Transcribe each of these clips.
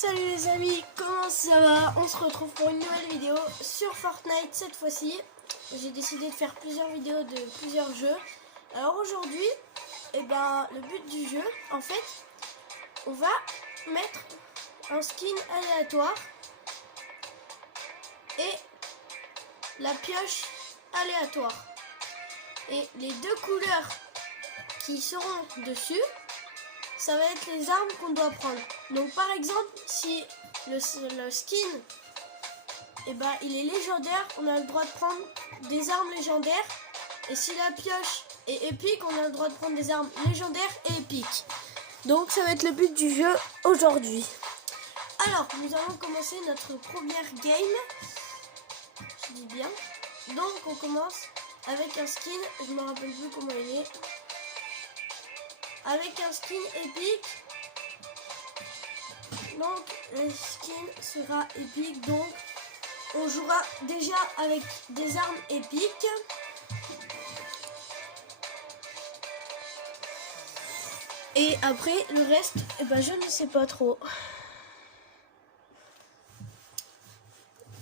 Salut les amis, comment ça va? On se retrouve pour une nouvelle vidéo sur Fortnite cette fois-ci. J'ai décidé de faire plusieurs vidéos de plusieurs jeux. Alors aujourd'hui, le but du jeu, en fait, on va mettre un skin aléatoire et la pioche aléatoire. Et les deux couleurs qui seront dessus, ça va être les armes qu'on doit prendre. Donc par exemple, si le skin il est légendaire, on a le droit de prendre des armes légendaires. Et si la pioche est épique, on a le droit de prendre des armes légendaires et épiques. Donc ça va être le but du jeu aujourd'hui. Alors, nous allons commencer notre première game. Je dis bien. Donc on commence avec un skin, je me rappelle plus comment il est. Avec un skin épique. Donc le skin sera épique. Donc on jouera déjà avec des armes épiques. Et après le reste, je ne sais pas trop.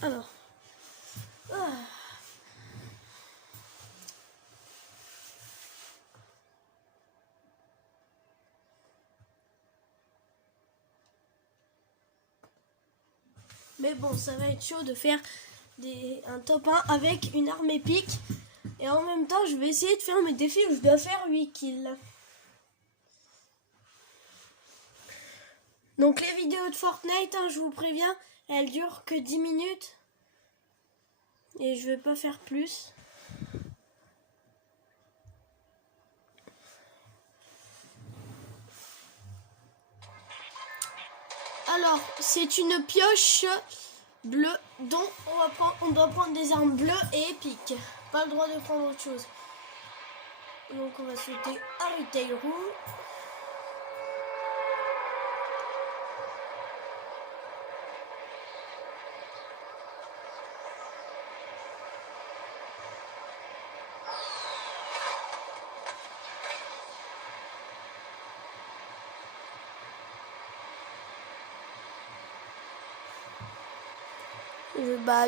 Alors. Mais bon, ça va être chaud de faire un top 1 avec une arme épique. Et en même temps, je vais essayer de faire mes défis où je dois faire 8 kills. Donc les vidéos de Fortnite, je vous préviens, elles durent que 10 minutes. Et je vais pas faire plus. Alors, c'est une pioche bleue dont on doit prendre des armes bleues et épiques. Pas le droit de prendre autre chose. Donc on va sauter un retail room.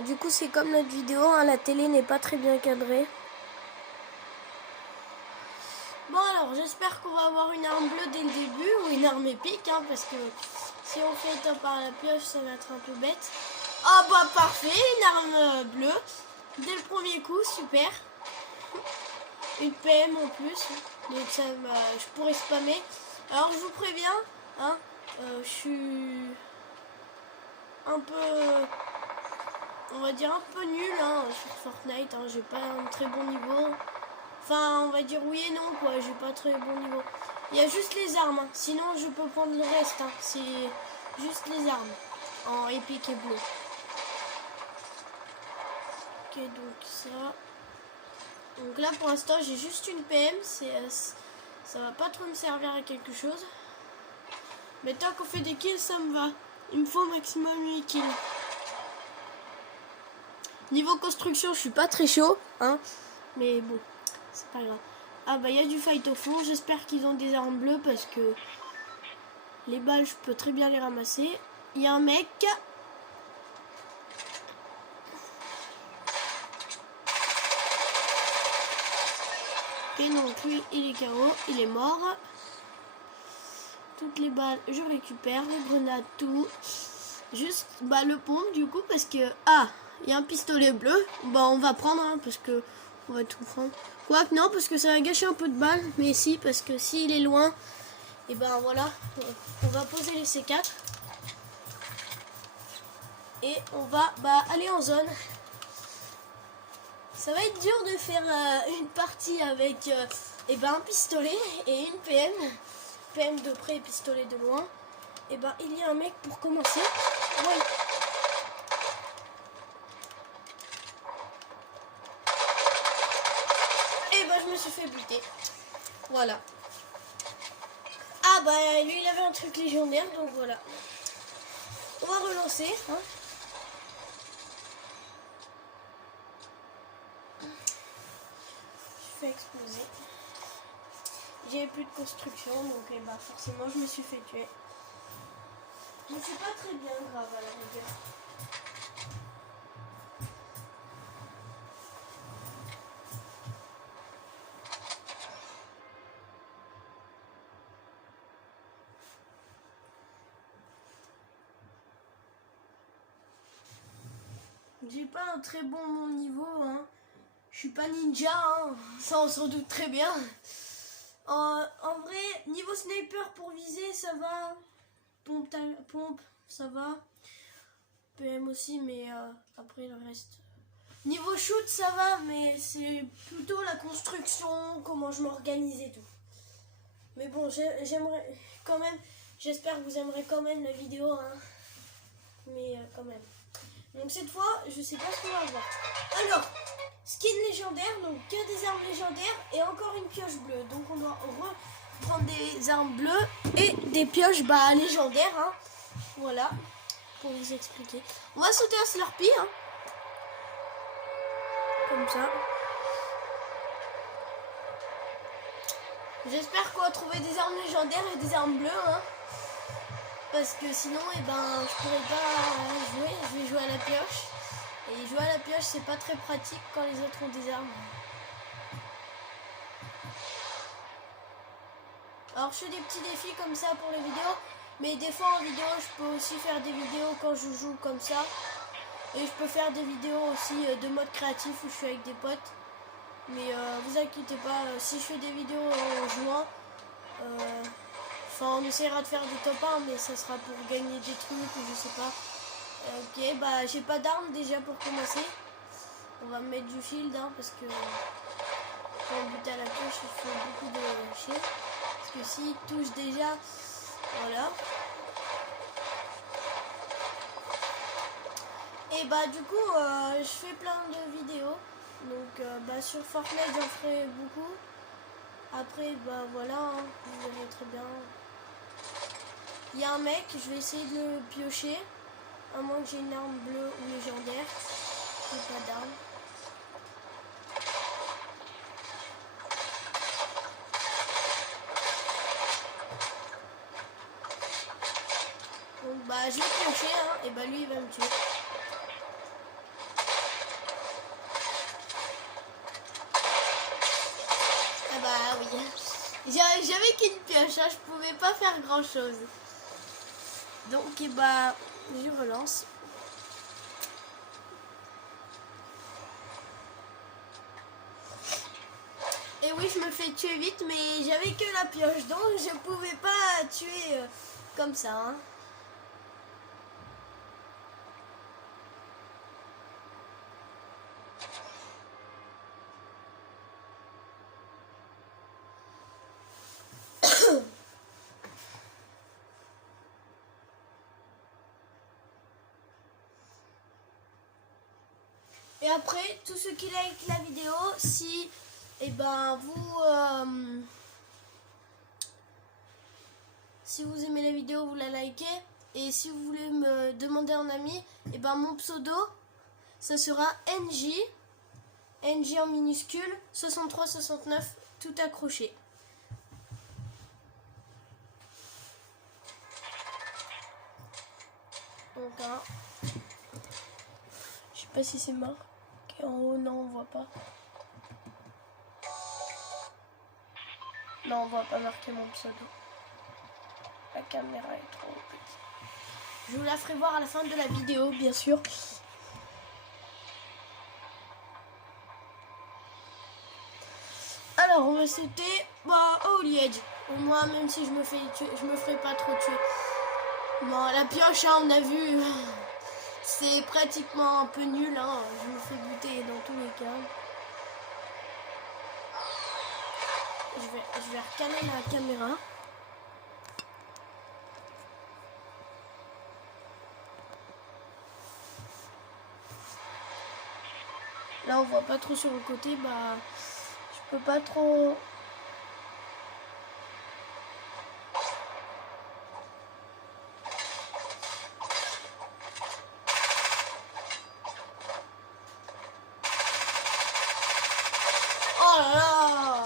Du coup c'est comme notre vidéo, la télé n'est pas très bien cadrée. Bon alors j'espère qu'on va avoir une arme bleue dès le début ou une arme épique parce que si on fait top par la pioche ça va être un peu bête. Ah parfait, une arme bleue dès le premier coup, super. Une PM en plus, donc ça je pourrais spammer. Alors je vous préviens, je suis un peu, on va dire un peu nul sur Fortnite, j'ai pas un très bon niveau. Enfin, on va dire oui et non, quoi. J'ai pas très bon niveau. Il y a juste les armes. Sinon, je peux prendre le reste. C'est juste les armes. En épique et bleu. Ok, donc ça. Donc là, pour l'instant, j'ai juste une PM. Ça va pas trop me servir à quelque chose. Mais tant qu'on fait des kills, ça me va. Il me faut au maximum 8 kills. Niveau construction, je suis pas très chaud. Mais bon. C'est pas grave. Il y a du fight au fond. J'espère qu'ils ont des armes bleues parce que les balles, je peux très bien les ramasser. Il y a un mec. Et donc lui, il est KO. Il est mort. Toutes les balles, je récupère. Les grenades, tout. Juste le pompe du coup parce que... il y a un pistolet bleu. On va prendre parce que... On va tout prendre. Quoique non, parce que ça va gâcher un peu de balles. Mais si, parce que s'il est loin, voilà. On va poser les C4. Et on va aller en zone. Ça va être dur de faire une partie avec un pistolet et une PM. PM de près et pistolet de loin. Il y a un mec pour commencer. Ouais. Je me suis fait buter. Voilà. Lui il avait un truc légendaire, donc voilà. On va relancer. Je fais exploser. J'avais plus de construction, donc forcément je me suis fait tuer. Mais c'est pas très bien grave à la rigueur. J'ai pas un très bon niveau, hein. Je suis pas ninja, hein. Ça on s'en doute très bien. En vrai, niveau sniper pour viser, ça va. Pompe, ça va. PM aussi, mais après le reste. Niveau shoot, ça va, mais c'est plutôt la construction, comment je m'organise et tout. Mais bon, j'aimerais quand même, j'espère que vous aimerez quand même la vidéo, hein. Mais quand même. Donc cette fois, je sais pas ce qu'on va voir. Alors, skin légendaire, donc que des armes légendaires et encore une pioche bleue. Donc on doit reprendre des armes bleues et des pioches légendaires, hein. Voilà, pour vous expliquer. On va sauter un Slurpee, hein. Comme ça. J'espère qu'on va trouver des armes légendaires et des armes bleues, hein. Parce que sinon, je pourrais pas jouer. Je vais jouer à la pioche. Et jouer à la pioche, c'est pas très pratique quand les autres ont des armes. Alors, je fais des petits défis comme ça pour les vidéos. Mais des fois, en vidéo, je peux aussi faire des vidéos quand je joue comme ça. Et je peux faire des vidéos aussi de mode créatif où je suis avec des potes. Mais vous inquiétez pas, si je fais des vidéos en jouant, on essaiera de faire des top 1, mais ça sera pour gagner des trucs ou je sais pas. Ok, j'ai pas d'armes déjà pour commencer. On va mettre du shield, hein, parce que quand on bute à la pioche, il faut beaucoup de shield. Parce que s'il touche déjà, voilà. Et du coup, je fais plein de vidéos. Donc sur Fortnite, j'en ferai beaucoup. Après, voilà, hein, vous verrez très bien. Il y a un mec, je vais essayer de le piocher. À moins que j'ai une arme bleue ou légendaire. J'ai pas d'arme. Donc je vais piocher, hein, et lui il va me tuer. Oui. J'avais qu'une pioche, hein, je pouvais pas faire grand chose. Donc je relance. Et oui, je me fais tuer vite, mais j'avais que la pioche, donc je pouvais pas tuer comme ça, hein. Et après, tous ceux qui like la vidéo, si si vous aimez la vidéo, vous la likez. Et si vous voulez me demander un ami, mon pseudo, ça sera NJ en minuscule, 6369, tout accroché. Donc, hein, je sais pas si c'est mort. En haut, non, on voit pas. Non, on voit pas marquer mon pseudo. La caméra est trop petite. Je vous la ferai voir à la fin de la vidéo, bien sûr. Alors, on va sauter au liège. Au moins, même si je me fais tuer, je me ferai pas trop tuer. Bon, la pioche, hein, on a vu. C'est pratiquement un peu nul, hein. Je me fais buter dans tous les cas. Je vais recaler la caméra. Là on voit pas trop sur le côté, je peux pas trop. Oh là là!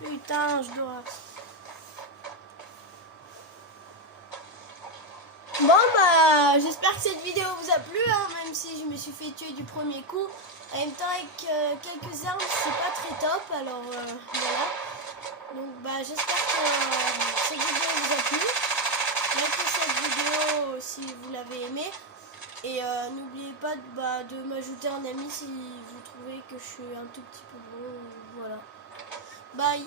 Putain, je dois. Bon bah j'espère que cette vidéo vous a plu, hein, même si je me suis fait tuer du premier coup. En même temps avec quelques armes c'est pas très top, alors voilà. Donc bah j'espère que cette vidéo vous a plu. Likez cette vidéo si vous l'avez aimée. Et n'oubliez pas de m'ajouter un ami si vous trouvez que je suis un tout petit peu bon. Voilà. Bye.